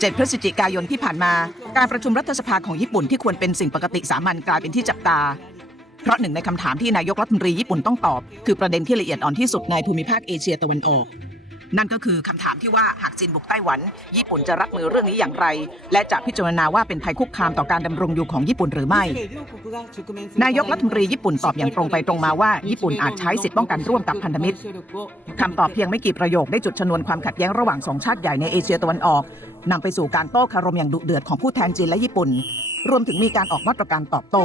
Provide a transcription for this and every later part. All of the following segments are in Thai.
7 พฤศจิกายนที่ผ่านมา การประชุมรัฐสภาของญี่ปุ่นที่ควรเป็นสิ่งปกติสามัญกลายเป็นที่จับตา เพราะหนึ่งในคำถามที่นายกรัฐมนตรีญี่ปุ่นต้องตอบ คือประเด็นที่ละเอียดอ่อนที่สุดในภูมิภาคเอเชียตะวันออก นั่นก็คือคำถามที่ว่าหากจีนบุกไต้หวัน ญี่ปุ่นจะรับมือเรื่องนี้อย่างไร และจะพิจารณาว่าเป็นภัยคุกคามต่อการดำรงอยู่ของญี่ปุ่นหรือไม่ นายกรัฐมนตรีญี่ปุ่นตอบอย่างตรงไปตรงมาว่าญี่ปุ่นอาจใช้สิทธิป้องกันร่วมกับพันธมิตรคำตอบเพียงไม่กี่ประโยคได้จุดชนวนความขัดแย้งระหว่างสองชาติใหญ่ในเอเชียตะวันออกนำไปสู่การโต้คารมอย่างดุเดือดของผู้แทนจีนและญี่ปุ่น รวมถึงมีการออกมาตรการตอบโต้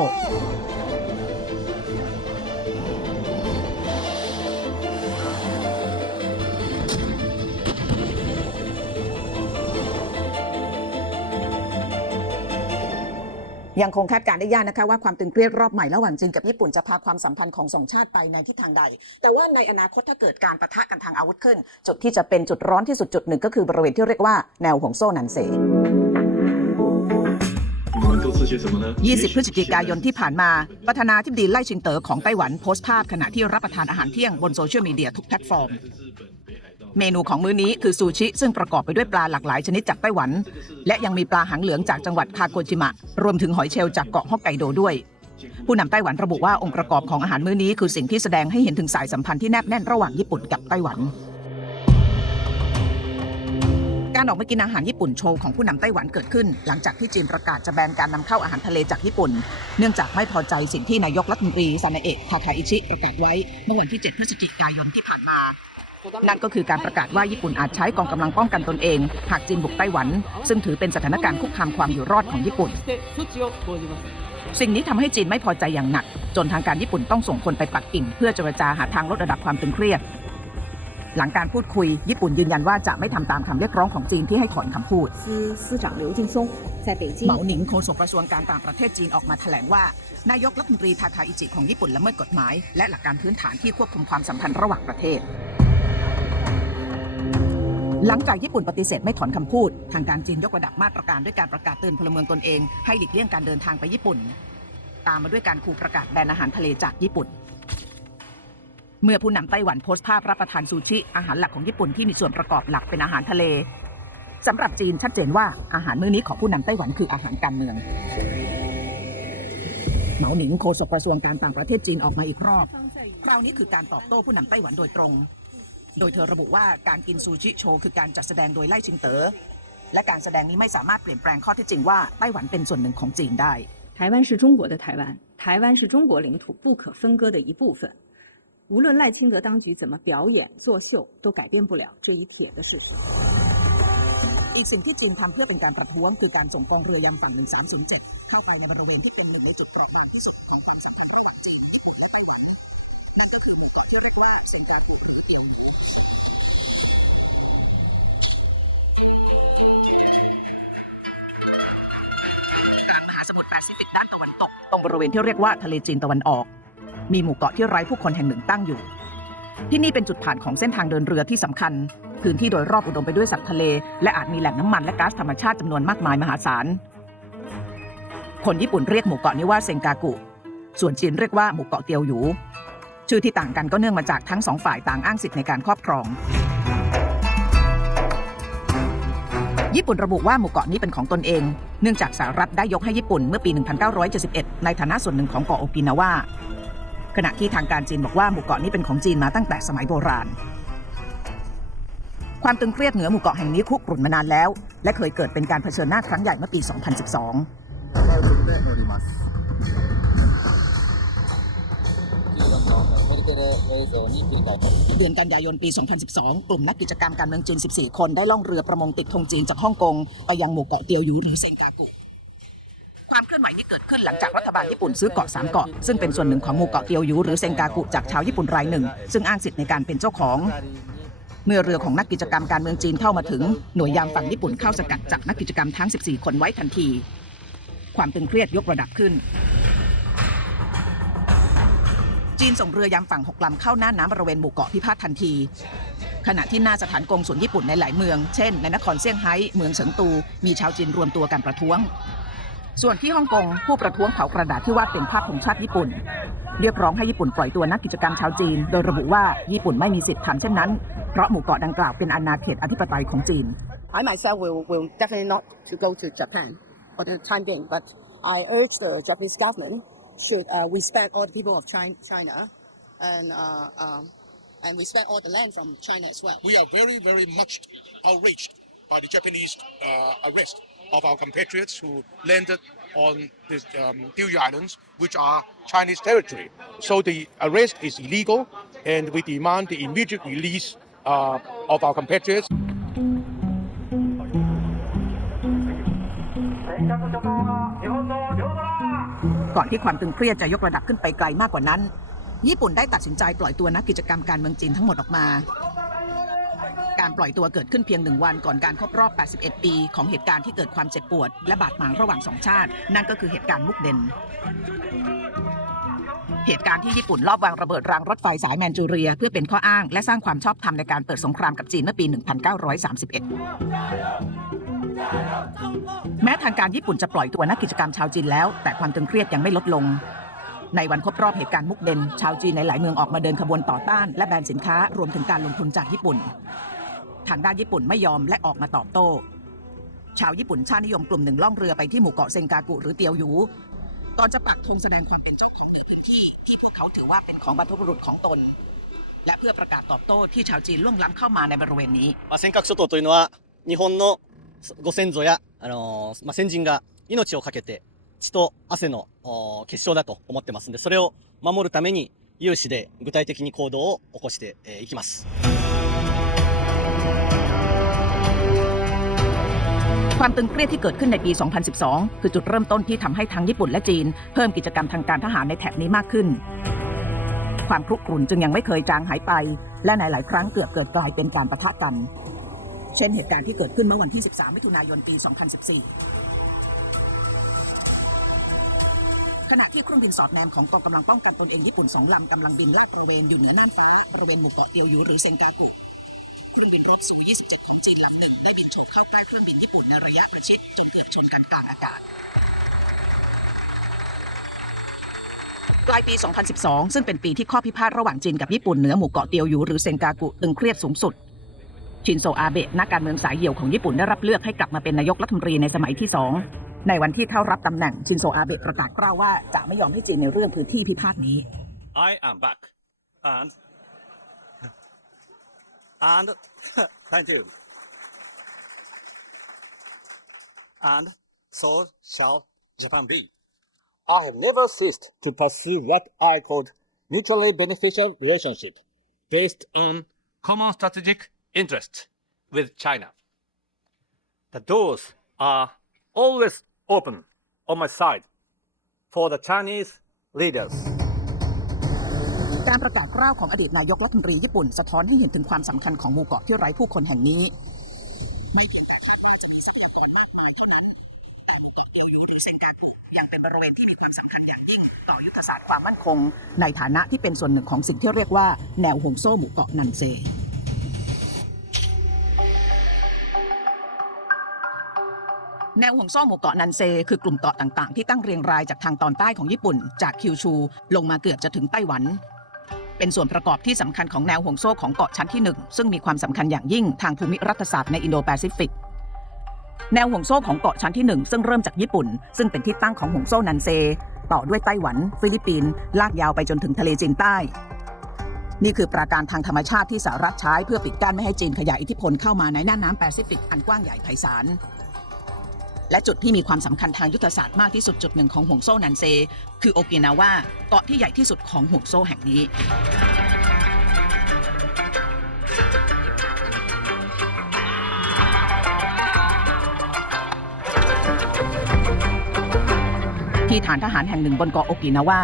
ยังคงคาดการณ์ได้ยากนะคะว่าความตึงเครียดรอบใหม่ระหว่างจีนกับญี่ปุ่นจะพาความสัมพันธ์ของสองชาติไปในทิศทางใด แต่ว่าในอนาคตถ้าเกิดการประทะกันทางอาวุธขึ้น จุดที่จะเป็นจุดร้อนที่สุดจุดหนึ่งก็คือบริเวณที่เรียกว่าแนวห่วงโซ่นันเซ20 พฤศจิกายนที่ผ่านมาประธานาธิบดีไล่ชิงเต๋อของไต้หวันโพสต์ภาพขณะที่รับประทานอาหารเที่ยงบนโซเชียลมีเดียทุกแพลตฟอร์ม เมนูของมื้อนี้คือซูชิ ซึ่งประกอบไปด้วยปลาหลากหลายชนิดจากไต้หวัน และยังมีปลาหางเหลืองจากจังหวัดคาโกจิมะ รวมถึงหอยเชลล์จากเกาะฮอกไกโดด้วย ผู้นำไต้หวันระบุว่าองค์ประกอบของอาหารมื้อนี้คือสิ่งที่แสดงให้เห็นถึงสายสัมพันธ์ที่แนบแน่นระหว่างญี่ปุ่นกับไต้หวัน การออกมากินอาหารญี่ปุ่นโชว์ของผู้นำไต้หวันเกิดขึ้น หลังจากที่จีนประกาศจะแบนการนำเข้าอาหารทะเลจากญี่ปุ่น เนื่องจากไม่พอใจสิ่งที่นายกรัฐมนตรีซานาเอะทาคาอิชิประกาศไว้เมื่อวันที่ 7 พฤศจิกายนที่ผ่านมา นั่นก็คือการประกาศว่าญี่ปุ่นอาจใช้กองกำลังป้องกันตนเอง หากจีนบุกไต้หวัน ซึ่งถือเป็นสถานการณ์คุกคามความอยู่รอดของญี่ปุ่น สิ่งนี้ทำให้จีนไม่พอใจอย่างหนัก จนทางการญี่ปุ่นต้องส่งคนไปปักกิ่ง เพื่อเจรจาหาทางลดระดับความตึงเครียด หลังการพูดคุย ญี่ปุ่นยืนยันว่าจะไม่ทำตามคำเรียกร้องของจีนที่ให้ถอนคำพูดเหมาหนิงโฆษกระทรวงการต่างประเทศจีนออกมาแถลงว่านายกรัฐมนตรีทาคาอิจิของญี่ปุ่นละเมิดกฎหมาย และหลักการพื้นฐานที่ควบคุมความสัมพันธ์ระหว่างประเทศ หลังจากญี่ปุ่นปฏิเสธไม่ถอนคำพูด ทางการจีนยกระดับมาตรการด้วยการประกาศเตือนพลเมืองตนเอง ให้หลีกเลี่ยงการเดินทางไปญี่ปุ่น ตามมาด้วยการขู่ประกาศแบนอาหารทะเลจากญี่ปุ่น เมื่อผู้นำไต้หวันโพสต์ภาพรับประทานซูชิอาหารหลักของญี่ปุ่นที่มีส่วนประกอบหลักเป็นอาหารทะเลสำหรับจีนชัดเจนว่าอาหารมื้อนี้ของผู้นำไต้หวันคืออาหารการเมือง เหมาหนิงโฆษกกระทรวงการต่างประเทศจีนออกมาอีกรอบ คราวนี้คือการตอบโต้ผู้นำไต้หวันโดยตรง โดยเธอระบุว่าการกินซูชิโชว์คือการจัดแสดงโดยไล่ชิงเต๋อ และการแสดงนี้ไม่สามารถเปลี่ยนแปลงข้อเท็จจริงว่าไต้หวันเป็นส่วนหนึ่งของจีนได้ 台湾是中国的台湾，台湾是中国领土不可分割的一部分。无论赖清德当局怎么表演作秀，都改变不了这一铁的事实。 อีกสิ่งที่จีนทำเพื่อเป็นการประท้วงคือการส่งกองเรือยำฝั่ง 1307 เข้าไปในบริเวณที่เป็นหนึ่งในจุดเปราะบางที่สุดของความสัมพันธ์ระหว่างจีนญี่ปุ่นและไต้หวัน นั่นก็คือหมู่ กาะที่เรียกว่าเซนกากุหรืออิวกลางมหาสมุทรแปซิฟิกด้านตะวันตก ตรงบริเวณที่เรียกว่าทะเลจีนตะวันออก มีหมู่เกาะที่ไร้ผู้คนแห่งหนึ่งตั้งอยู่ ที่นี่เป็นจุดผ่านของเส้นทางเดินเรือที่สำคัญ พื้นที่โดยรอบอุดมไปด้วยสัตว์ทะเล และอาจมีแหล่งน้ำมันและก๊าซธรรมชาติจำนวนมากมายมหาศาล คนญี่ปุ่นเรียกหมู่เกาะนี้ว่าเซงกากุ ส่วนจีนเรียกว่าหมู่เกาะเตียวหยู ชื่อที่ต่างกันก็เนื่องมาจากทั้งสองฝ่ายต่างอ้างสิทธิ์ในการครอบครอง ญี่ปุ่นระบุว่าหมู่เกาะนี้เป็นของตนเอง เนื่องจากสหรัฐได้ยกให้ญี่ปุ่นเมื่อปี 1971 ในฐานะส่วนหนึ่งของเกาะโอกินาวาขณะที่ทางการจีนบอกว่าหมู่เกาะนี้เป็นของจีนมาตั้งแต่สมัยโบราณ ความตึงเครียดเหนือหมู่เกาะแห่งนี้คุกรุ่นมานานแล้ว และเคยเกิดเป็นการเผชิญหน้าครั้งใหญ่เมื่อปี 2012 เดือนกันยายนปี 2012 กลุ่มนักกิจกรรมการเมืองจีน 14 คนได้ล่องเรือประมงติดธงจีนจากฮ่องกงไปยังหมู่เกาะเตียวหยูหรือเซงกากุความเคลื่อนไหวนี้เกิดขึ้นหลังจากรัฐบาลญี่ปุ่นซื้อเกาะสามเกาะซึ่งเป็นส่วนหนึ่งของหมู่เกาะเตียวยูหรือเซงกากุจากชาวญี่ปุ่นรายหนึ่ง ซึ่งอ้างสิทธิ์ในการเป็นเจ้าของ เมื่อเรือของนักกิจกรรมการเมืองจีนเข้ามาถึงหน่วยยามฝั่งญี่ปุ่นเข้าสกัดจับนักกิจกรรมทั้ง 14 คนไว้ทันที ความตึงเครียดยกระดับขึ้น จีนส่งเรือยามฝั่งหกลำเข้าหน้าน้ำบริเวณหมู่เกาะพิพาททันที ขณะที่หน้าสถานกงสุลญี่ปุ่นในหลายเมือง เช่น ในนครเซี่ยงไฮ้ เมืองเฉิงตู มีชาวจีนรวมตัวกันประท้วง ส่วนที่ฮ่องกงผู้ประท้วงเผากระดาษที่วาดเป็นภาพธงชาติญี่ปุ่น เรียกร้องให้ญี่ปุ่นปล่อยตัวนักกิจกรรมชาวจีน โดยระบุว่าญี่ปุ่นไม่มีสิทธิ์ทำเช่นนั้น เพราะหมู่เกาะดังกล่าวเป็นอาณาเขตอธิปไตยของจีน I myself will, will definitely not to go to Japan for the time being, but I urge the Japanese government should uh, respect all the people of China, China and, uh, um, and respect all the land from China as well. we are very, very much outraged by the Japanese uh, arrest of our compatriots who landed on the um, Diu Islands, which are Chinese territory. So the arrest is illegal, and we demand the immediate release uh, of our compatriots. ก่อนที่ความตึงเครียดจะยกระดับขึ้นไปไกลมากกว่านั้น ญี่ปุ่นได้ตัดสินใจปล่อยตัวนักกิจกรรมการเมืองจีนทั้งหมดออกมา การปล่อยตัวเกิดขึ้นเพียงหนึ่งวันก่อนการครบรอบ 81 ปี ของเหตุการณ์ที่เกิดความเจ็บปวด และบาดหมางระหว่างสองชาติ นั่นก็คือเหตุการณ์มุกเดนเหตุการณ์ที่ญี่ปุ่นลอบวางระเบิดรางรถไฟสายแมนจูเรีย เพื่อเป็นข้ออ้างและสร้างความชอบธรรมในการเปิดสงครามกับจีนเมื่อปี 1931 แม้ทางการญี่ปุ่นจะปล่อยตัวนักกิจกรรมชาวจีนแล้ว แต่ความตึงเครียดยังไม่ลดลง ในวันครบรอบเหตุการณ์มุกเดน ชาวจีนในหลายเมืองออกมาเดินขบวนต่อต้าน และแบนสินค้ารวมถึงการลงทุนจากญี่ปุ่น ทางด้านญี่ปุ่นไม่ยอมและออกมาตอบโต้ ชาวญี่ปุ่นชาตินิยมกลุ่มหนึ่งล่องเรือไปที่หมู่เกาะเซงกากุหรือเตียวหยูก่อนจะปักธงแสดงความเป็นเจ้าของเหนือพื้นที่ที่พวกเขาถือว่าเป็นของบรรพบุรุษของตน และเพื่อประกาศตอบโต้ที่ชาวจีนล่วงล้ำเข้ามาในบริเวณนี้ まあ、尖閣諸島というのは日本の ご先祖や、あのーまあ、先人が命を懸けて血と汗のお結晶だと思ってますんでそれを守るために有志で具体的に行動を起こしてえーいきます。 ความตึงเครียดที่เกิดขึ้นในปี 2012 คือจุดเริ่มต้นที่ทำให้ทั้งญี่ปุ่นและจีน เพิ่มกิจกรรมทางการทหารในแถบนี้มากขึ้น ความครุกรุ่นจึงยังไม่เคยจางหายไป และในหลายครั้งเกือบเกิดกลายเป็นการประทะกัน เช่นเหตุการณ์ที่เกิดขึ้นเมื่อวันที่ 13 มิถุนายน ปี 2014 ขณะที่เครื่องบินสอดแนมของกองกำลังป้องกันตนเองญี่ปุ่นสองลำกำลังบินลาดตระเวนอยู่เหนือน่านฟ้าบริเวณหมู่เกาะเตียวยูหรือเซงกากุเครื่องบินรบสู 27 ของจีนลำหนึ่งได้บินโฉบเข้าใกล้เครื่องบินญี่ปุ่นในระยะประชิดจนเกือบชนกันกลางอากาศ ปลายปี 2012 ซึ่งเป็นปีที่ข้อพิพาทระหว่างจีนกับญี่ปุ่นเหนือหมู่เกาะเตียวยูหรือเซงกากุตึงเครียดสูงสุด ชินโซอาเบะนักการเมืองสายเหี่ยวของญี่ปุ่นได้รับเลือกให้กลับมาเป็นนายกรัฐมนตรีในสมัยที่สองในวันที่เข้ารับตำแหน่งชินโซอาเบะประกาศกล้าวว่าจะไม่ยอมให้จีนในเรื่องพื้นที่พิพาทนี้ I am back. And and thank you. And so shall Japan be. I have never ceased to pursue what I called mutually beneficial relationship based on common strategic interests with China. The doors are always open on my side for the Chinese leaders. การประกาศกล้าวของอดีตนายกรัฐมนตรีญี่ปุ่นสะท้อนให้เห็นถึงความสำคัญของหมู่เกาะที่ไร้ผู้คนแห่งนี้ ไม่เพียงแต่คาดว่าจะมีทรัพยากรมากมายเท่านั้นแต่หมู่เกาะเตียวยูหรือเซนกากุยังเป็นบริเวณที่มีความสำคัญอย่างยิ่งต่อยุทธศาสตร์ความมั่นคง ในฐานะที่เป็นส่วนหนึ่งของสิ่งที่เรียกว่า แนวห่วงโซ่หมู่เกาะนันเซ แนวห่วงโซ่หมู่เกาะนันเซ คือกลุ่มเกาะต่างๆ ที่ตั้งเรียงรายจากทางตอนใต้ของญี่ปุ่น จากคิวชู ลงมาเกือบจะถึงไต้หวัน เป็นส่วนประกอบที่สำคัญของแนวห่วงโซ่ของเกาะชั้นที่ 1 ซึ่งมีความสำคัญอย่างยิ่งทางภูมิรัฐศาสตร์ในอินโดแปซิฟิกแนวห่วงโซ่ของเกาะชั้นที่ 1 ซึ่งเริ่มจากญี่ปุ่น ซึ่งเป็นที่ตั้งของห่วงโซ่นันเซ ต่อด้วยไต้หวัน ฟิลิปปินส์ลากยาวไปจนถึงทะเลจีนใต้ นี่คือปราการทางธรรมชาติที่สหรัฐใช้เพื่อปิดกั้นไม่ให้จีนขยายอิทธิพลเข้ามาในน่านน้ำแปซิฟิกอันกว้างใหญ่ไพศาล และจุดที่มีความสำคัญทางยุทธศาสตร์มากที่สุดจุดหนึ่งของห่วงโซ่นันเซ คือโอกินาวาเกาะที่ใหญ่ที่สุดของห่วงโซ่แห่งนี้ที่ฐานทหารแห่งหนึ่งบนเกาะโอกินาวา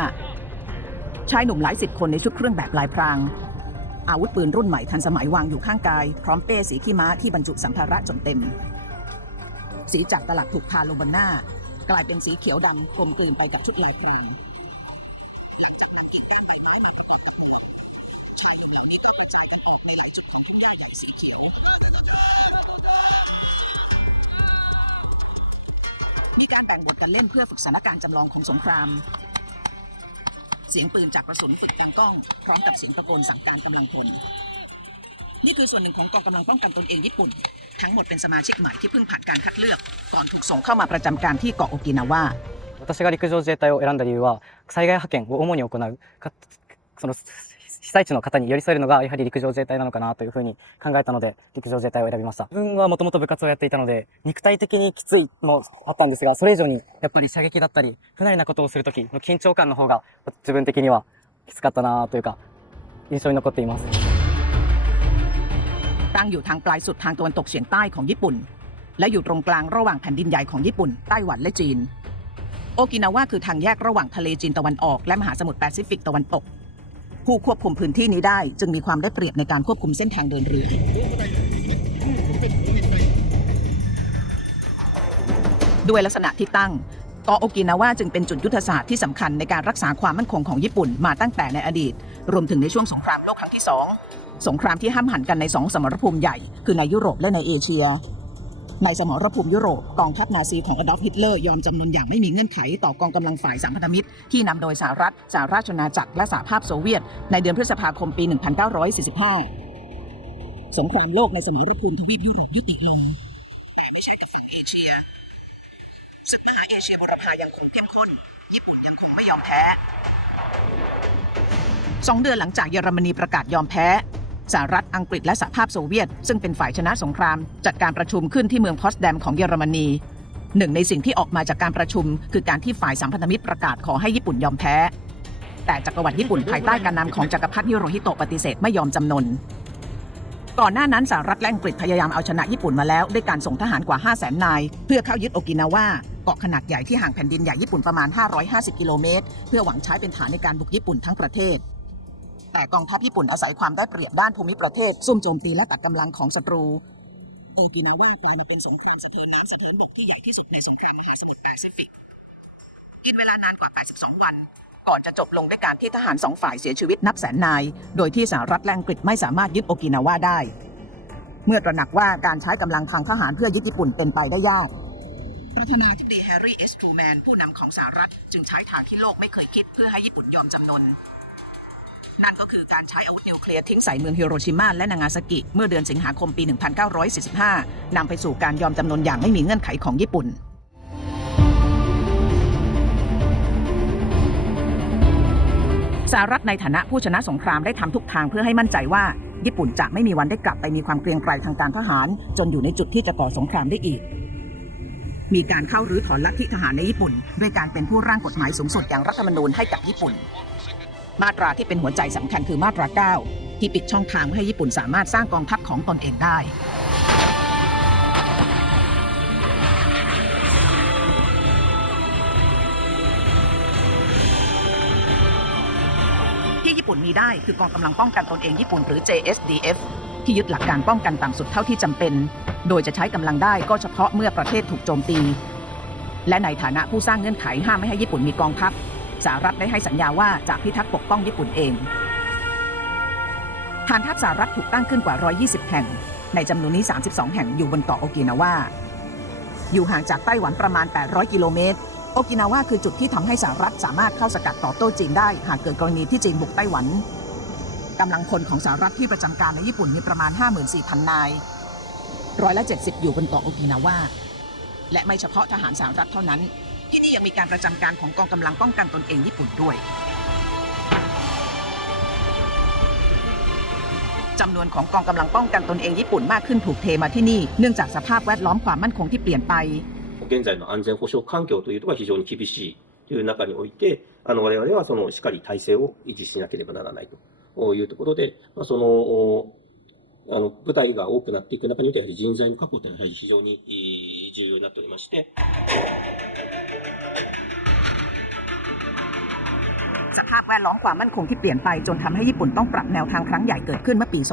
ชายหนุ่มหลายสิบคนในชุดเครื่องแบบลายพราง อาวุธปืนรุ่นใหม่ทันสมัยวางอยู่ข้างกาย พร้อมเป้สีขี้ม้าที่บรรจุสัมภาระจนเต็ม สีจากตลับถูกทาลงบนหน้า กลายเป็นสีเขียวดำกลมกลืนไปกับชุดลายพรางหลังจากนำกิ่งแป้งใบไม้มาประกอบกับหมวกชายหนุ่มเหล่านี้ก็กระจายกันออกในหลายจุดของทุ่งหญ้าใหญ่สีเขียวมีการแบ่งบทกันเล่นเพื่อฝึกสถานการณ์จำลองของสงคราม เสียงปืนจากกระสุนฝึกกลางกล้อง พร้อมกับเสียงตะโกนสั่งการกำลังพลนี่คือส่วนหนึ่งของกองกำลังป้องกันตนเองญี่ปุ่น ทั้งหมดเป็นสมาชิกใหม่ที่เพิ่งผ่านการคัดเลือก ก่อนถูกส่งเข้ามาประจำการที่เกาะโอกินาวา 私が陸上自衛隊を選んだ理由は、災害派遣を主に行うか、その被災地の方に寄り添えるのが、やはり陸上自衛隊なのかなというふうに考えたので、陸上自衛隊を選びました。自分はもともと部活をやっていたので、肉体的にきついもあったんですが、それ以上に、やっぱり射撃だったり、不慣れなことをするときの緊張感の方が、自分的にはきつかったなというか、印象に残っています。 ตั้งอยู่ทางปลายสุดทางตะวันตกเฉียงใต้ของญี่ปุ่น และอยู่ตรงกลางระหว่างแผ่นดินใหญ่ของญี่ปุ่น ไต้หวันและจีน โอกินาวาคือทางแยกระหว่างทะเลจีนตะวันออกและมหาสมุทรแปซิฟิกตะวันตก ผู้ควบคุมพื้นที่นี้ได้ จึงมีความได้เปรียบในการควบคุมเส้นทางเดินเรือด้วยลักษณะที่ตั้งเกาะโอกินาวาจึงเป็นจุดยุทธศาสตร์ที่สำคัญในการรักษาความมั่นคงของญี่ปุ่นมาตั้งแต่ในอดีต รวมถึงในช่วงสงครามโลกครั้งที่สอง สงครามที่ห้ามหันกันในสองสมรภูมิใหญ่ คือในยุโรปและในเอเชีย ในสมรภูมิยุโรปกองทัพนาซีของอดอล์ฟฮิตเลอร์ยอมจำนนอย่างไม่มีเงื่อนไขต่อกองกำลังฝ่ายสามพันธมิตร ที่นำโดยสหรัฐสหราชอาณาจักรและสหภาพโซเวียต ในเดือนพฤษภาคมปี 1945 สงครามโลกในสมรภูมิทวีปยุโรปยุติลงแต่ไม่ใช่กับฝั่งเอเชียศึกมหาเอเชียบุรพายังคงเข้มข้นญี่ปุ่นยังคงไม่ยอมแพ้สองเดือนหลังจากเยอรมนีประกาศยอมแพ้ สหรัฐอังกฤษและสหภาพโซเวียต ซึ่งเป็นฝ่ายชนะสงคราม จัดการประชุมขึ้นที่เมืองพอสแดมของเยอรมนีหนึ่งในสิ่งที่ออกมาจากการประชุม คือการที่ฝ่ายสัมพันธมิตรประกาศขอให้ญี่ปุ่นยอมแพ้ แต่จักรวรรดิญี่ปุ่นภายใต้การนำของจักรพรรดิฮิโรฮิโตะปฏิเสธไม่ยอมจำนน ก่อนหน้านั้นสหรัฐและอังกฤษพยายามเอาชนะญี่ปุ่นมาแล้วด้วยการส่งทหารกว่า 5 0 0 0 0 0นาย เพื่อเข้ายึดโอกินาวาเกาะขนาดใหญ่ที่ห่างแผ่นดินใหญ่ญี่ปุ่นประมาณ 550 กิโลเมตร เพื่อหวังใช้เป็นฐานในการบุกญี่ปุ่นทั้งประเทศ แต่กองทัพญี่ปุ่นอาศัยความได้เปรียบด้านภูมิประเทศ ซุ่มโจมตีและตัดกำลังของศัตรู โอกินาวากลายมาเป็นสงครามสะเทือนน้ำสถานบกที่ใหญ่ที่สุดในสงครามมหาสมุทรแปซิฟิก กินเวลานานกว่า 82 วัน ก่อนจะจบลงด้วยการที่ทหารสองฝ่ายเสียชีวิตนับแสนนาย โดยที่สหรัฐและอังกฤษไม่สามารถยึดโอกินาวาได้ เมื่อตระหนักว่าการใช้กำลังทางทหารเพื่อยึดญี่ปุ่นเป็นไปได้ยากประธานาธิบดีแฮร์รี่เอสทรูแมนผู้นำของสหรัฐ จึงใช้ทางที่โลกไม่เคยคิดเพื่อให้ญี่ปุ่นยอมจำนน นั่นก็คือการใช้อาวุธนิวเคลียร์ทิ้งใส่เมืองฮิโรชิมาและนางาซากิ เมื่อเดือนสิงหาคมปี 1945 นำไปสู่การยอมจำนนอย่างไม่มีเงื่อนไขของญี่ปุ่นสหรัฐในฐานะผู้ชนะสงครามได้ทำทุกทางเพื่อให้มั่นใจว่า ญี่ปุ่นจะไม่มีวันได้กลับไปมีความเกรียงไกรทางการทหาร จนอยู่ในจุดที่จะก่อสงครามได้อีก มีการเข้ารื้อถอนลัทธิทหารในญี่ปุ่น ด้วยการเป็นผู้ร่างกฎหมายสูงสุดอย่างรัฐธรรมนูญให้กับญี่ปุ่น มาตราที่เป็นหัวใจสำคัญคือมาตรา 9 ที่ปิดช่องทางให้ญี่ปุ่นสามารถสร้างกองทัพของตนเองได้ ที่ญี่ปุ่นมีได้คือกองกำลังป้องกันตนเองญี่ปุ่นหรือ JSDF ที่ยึดหลักการป้องกันต่ำสุดเท่าที่จำเป็น โดยจะใช้กำลังได้ก็เฉพาะเมื่อประเทศถูกโจมตี และในฐานะผู้สร้างเงื่อนไขห้ามไม่ให้ญี่ปุ่นมีกองทัพ สหรัฐได้ให้สัญญาว่าจะพิทักษ์ปกป้องญี่ปุ่นเอง ฐานทัพสหรัฐถูกตั้งขึ้นกว่า 120 แห่ง ในจำนวนนี้ 32 แห่งอยู่บนเกาะโอกินาวา อยู่ห่างจากไต้หวันประมาณ 800 กิโลเมตร โอกินาวาคือจุดที่ทำให้สหรัฐสามารถเข้าสกัดตอบโต้จีนได้ หากเกิดกรณีที่จีนบุกไต้หวันกำลังพลของสหรัฐที่ประจำการในญี่ปุ่นมีประมาณ 54,000 นาย ร้อยละ 70 อยู่บนเกาะโอกินาวา และไม่เฉพาะทหารสหรัฐเท่านั้น ที่นี่ยังมีการประจำการของกองกำลังป้องกันตนเองญี่ปุ่นด้วย จำนวนของกองกำลังป้องกันตนเองญี่ปุ่นมากขึ้นถูกเทมาที่นี่ เนื่องจากสภาพแวดล้อมความมั่นคงที่เปลี่ยนไป 現在の安全保障環境というところが非常に厳しいという中において、あの我々はそのしっかり体制を維持しなければならないというところで、まあ、その、あの、部隊が多くなっていく中において、やはり人材の確保というのはやはり非常にえー重要になっておりまして、 สภาพแวดล้อมความมั่นคงที่เปลี่ยนไปจนทำให้ญี่ปุ่นต้องปรับแนวทางครั้งใหญ่เกิดขึ้นเมื่อปี 2022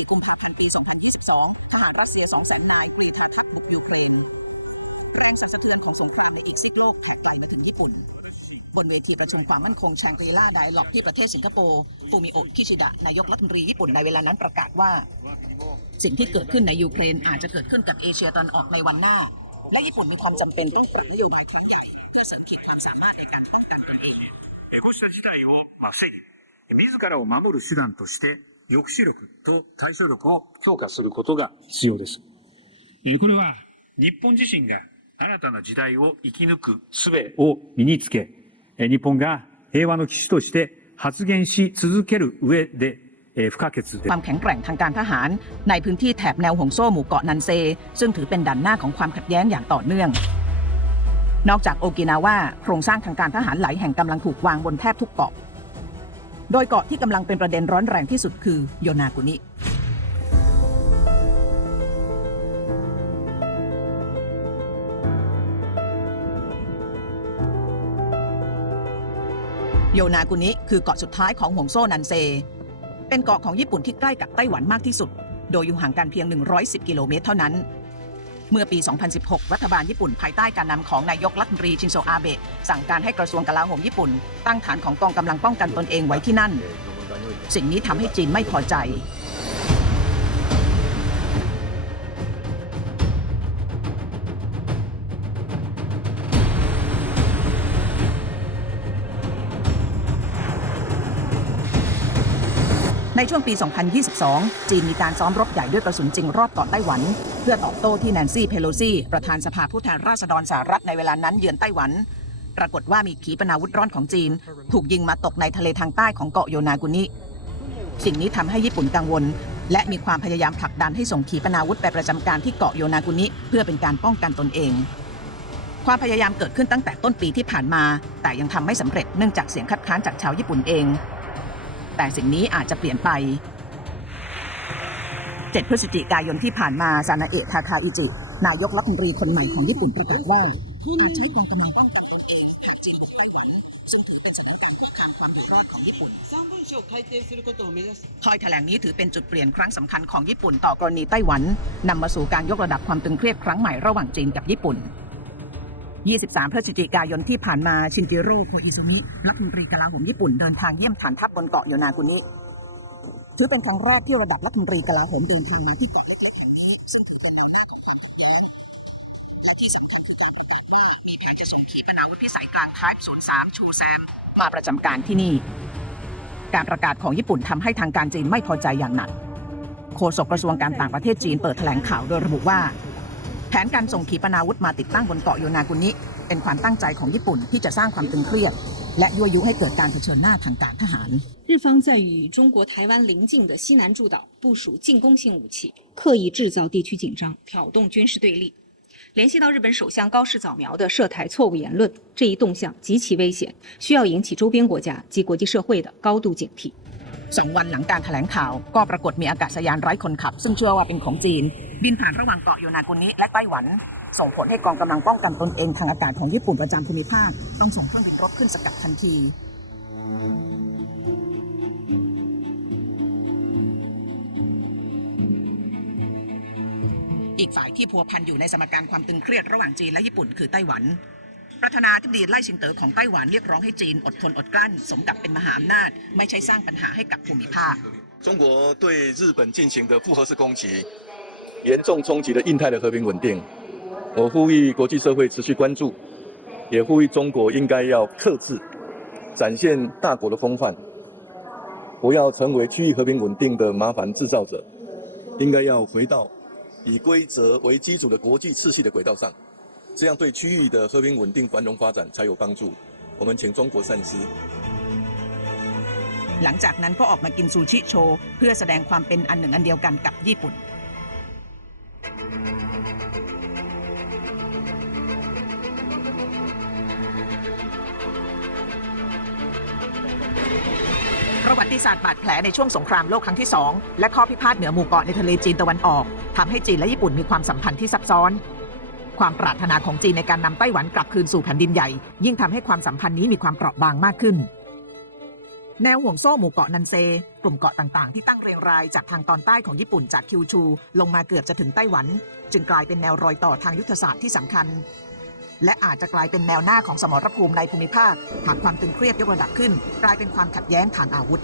24 กุมภาพันธ์ ปี 2022 ทหารรัสเซีย 200,000 นายกรีธาทัพบุกยูเครน แรงสั่นสะเทือนของสงครามในอีกซีกโลกแผ่ไกลมาถึงญี่ปุ่น บนเวทีประชุมความมั่นคงแชงกรีล่าไดล็อกที่ประเทศสิงคโปร์ฟูมิโอะคิชิดะนายกรัฐมนตรีญี่ปุ่นในเวลานั้นประกาศว่า สิ่งที่เกิดขึ้นในยูเครนอาจจะเกิดขึ้นกับเอเชียตอนออกในวันหน้า และญี่ปุ่นมีความจำเป็นต้องปรับนโยบายครั้งใหญ่เพื่อเสริมขีดความสามารถในการป้องกันตัวเอง こうした事態をまあ防いで、自らを守る手段として、抑止力と対処力を強化することが必要です。えーこれは、日本自身が 新たな時代を生き抜く術を身につけ、えー日本が平和の旗手として発言し続ける上で、えー不可欠で ความแข็งแกร่งทางการทหาร ในพื้นที่แถบแนวห่วงโซ่หมู่เกาะนันเซ ซึ่งถือเป็นด่านหน้าของความขัดแย้งอย่างต่อเนื่อง นอกจากโอกินาวาโครงสร้างทางการทหารหลายแห่งกำลังถูกวางบนแทบทุกเกาะ โดยเกาะที่กำลังเป็นประเด็นร้อนแรงที่สุดคือโยนากุนิ โยนากุนิคือเกาะสุดท้ายของห่วงโซ่นันเซ เป็นเกาะของญี่ปุ่นที่ใกล้กับไต้หวันมากที่สุด โดยอยู่ห่างกันเพียง 110 กิโลเมตรเท่านั้น เมื่อปี 2016 รัฐบาลญี่ปุ่นภายใต้การนำของนายกรัฐมนตรีชินโซอาเบะสั่งการให้กระทรวงกลาโหมญี่ปุ่น ตั้งฐานของกองกำลังป้องกันตนเองไว้ที่นั่น สิ่งนี้ทำให้จีนไม่พอใจ ในช่วงปี 2022 จีนมีการซ้อมรบใหญ่ด้วยกระสุนจริงรอบเกาะไต้หวัน เพื่อตอบโต้ที่แนนซี่เพโลซีประธานสภาผู้แทนราษฎรสหรัฐในเวลานั้นเยือนไต้หวัน ปรากฏว่ามีขีปนาวุธร้อนของจีน ถูกยิงมาตกในทะเลทางใต้ของเกาะโยนากุนิสิ่งนี้ทำให้ญี่ปุ่นกังวล และมีความพยายามผลักดันให้ส่งขีปนาวุธไปประจำการที่เกาะโยนากุนิเพื่อเป็นการป้องกันตนเองความพยายามเกิดขึ้นตั้งแต่ต้นปีที่ผ่านมา แต่ยังทำไม่สำเร็จเนื่องจากเสียงคัดค้านจากชาวญี่ปุ่นเอง แต่สิ่งนี้อาจจะเปลี่ยนไป 7 พฤศจิกายนที่ผ่านมาซานาเอะทาคาอิจิ นายกรัฐมนตรีคนใหม่ของญี่ปุ่นประกาศว่า อาจใช้กองกำลังป้องกันตนเองหากจีนบุกไต้หวันซึ่งถือเป็นสถานการณ์คุกคามความอยู่รอดของญี่ปุ่นถ้อยแถลงนี้ถือเป็นจุดเปลี่ยนครั้งสำคัญของญี่ปุ่นต่อกรณีไต้หวันนำมาสู่การยกระดับความตึงเครียดครั้งใหม่ระหว่างจีนกับญี่ปุ่น 23 พฤศจิกายนที่ผ่านมาชินจิโร่โคอิซุมิรัฐมนตรีกลาโหมญี่ปุ่นเดินทางเยี่ยมฐานทัพบนเกาะโยนากุนิถือเป็นครั้งแรกที่ระดับรัฐมนตรีกลาโหมเดินทางมาที่เกาะเล็กๆแห่งนี้ซึ่งถือเป็นแนวหน้าของความขัดแย้งและที่สำคัญคือการประกาศว่ามีแผนจะส่งขีปนาวุธพิสัยกลาง Type 03 ชูแซม มาประจำการที่นี่ การประกาศของญี่ปุ่นทำให้ทางการจีนไม่พอใจอย่างหนักโฆษกกระทรวงการต่างประเทศจีนเปิดแถลงข่าวโดยระบุว่า แผนการส่งขีปนาวุธมาติดตั้งบนเกาะโยนากุนิ เป็นความตั้งใจของญี่ปุ่นที่จะสร้างความตึงเครียด และยั่วยุให้เกิดการเผชิญหน้าทางการทหาร 日方在与中国台湾邻近的西南诸岛部署进攻性武器，刻意制造地区紧张，挑动军事对立。联系到日本首相高市早苗的涉台错误言论，这一动向极其危险，需要引起周边国家及国际社会的高度警惕。 สองวันหลังการแถลงข่าว ก็ปรากฏมีอากาศยานไร้คนขับ ซึ่งเชื่อว่าเป็นของจีน บินผ่านระหว่างเกาะโยนากุนิและไต้หวัน ส่งผลให้กองกำลังป้องกันตนเองทางอากาศของญี่ปุ่นประจำภูมิภาค ต้องส่งเครื่องบินรบขึ้นสกัดทันทีอีกฝ่ายที่พัวพันอยู่ในสมการความตึงเครียดระหว่างจีนและญี่ปุ่นคือไต้หวัน ประธานาธิบดีไล่ชิงเต๋อของไต้หวันเรียกร้องให้จีนอดทนอดกลั้น สมกับเป็นมหาอำนาจ ไม่ใช่สร้างปัญหาให้กับภูมิภาค 中国对日本进行的复合式攻击，严重冲击了印太的和平稳定。我呼吁国际社会持续关注，也呼吁中国应该要克制，展现大国的风范，不要成为区域和平稳定的麻烦制造者，应该要回到以规则为基础的国际秩序的轨道上， 这样对区域的和平稳定繁荣发展才有帮助。我们请中国善思。 หลังจากนั้นก็ออกมากินซูชิโชว์เพื่อแสดงความเป็นอันหนึ่งอันเดียวกันกับญี่ปุ่น ประวัติศาสตร์บาดแผลในช่วงสงครามโลกครั้งที่ 2 และข้อพิพาทเหนือหมู่เกาะในทะเลจีนตะวันออกทำให้จีนและญี่ปุ่นมีความสัมพันธ์ที่ซับซ้อน ความปรารถนาของจีนในการนำไต้หวันกลับคืนสู่แผ่นดินใหญ่ ยิ่งทำให้ความสัมพันธ์นี้มีความเปราะบางมากขึ้น แนวห่วงโซ่หมู่เกาะนันเซ กลุ่มเกาะต่างๆ ที่ตั้งเรียงรายจากทางตอนใต้ของญี่ปุ่นจากคิวชู ลงมาเกือบจะถึงไต้หวัน จึงกลายเป็นแนวรอยต่อทางยุทธศาสตร์ที่สำคัญ และอาจจะกลายเป็นแนวหน้าของสมรภูมิในภูมิภาคหากความตึงเครียดยกระดับขึ้น กลายเป็นความขัดแย้งทางอาวุธ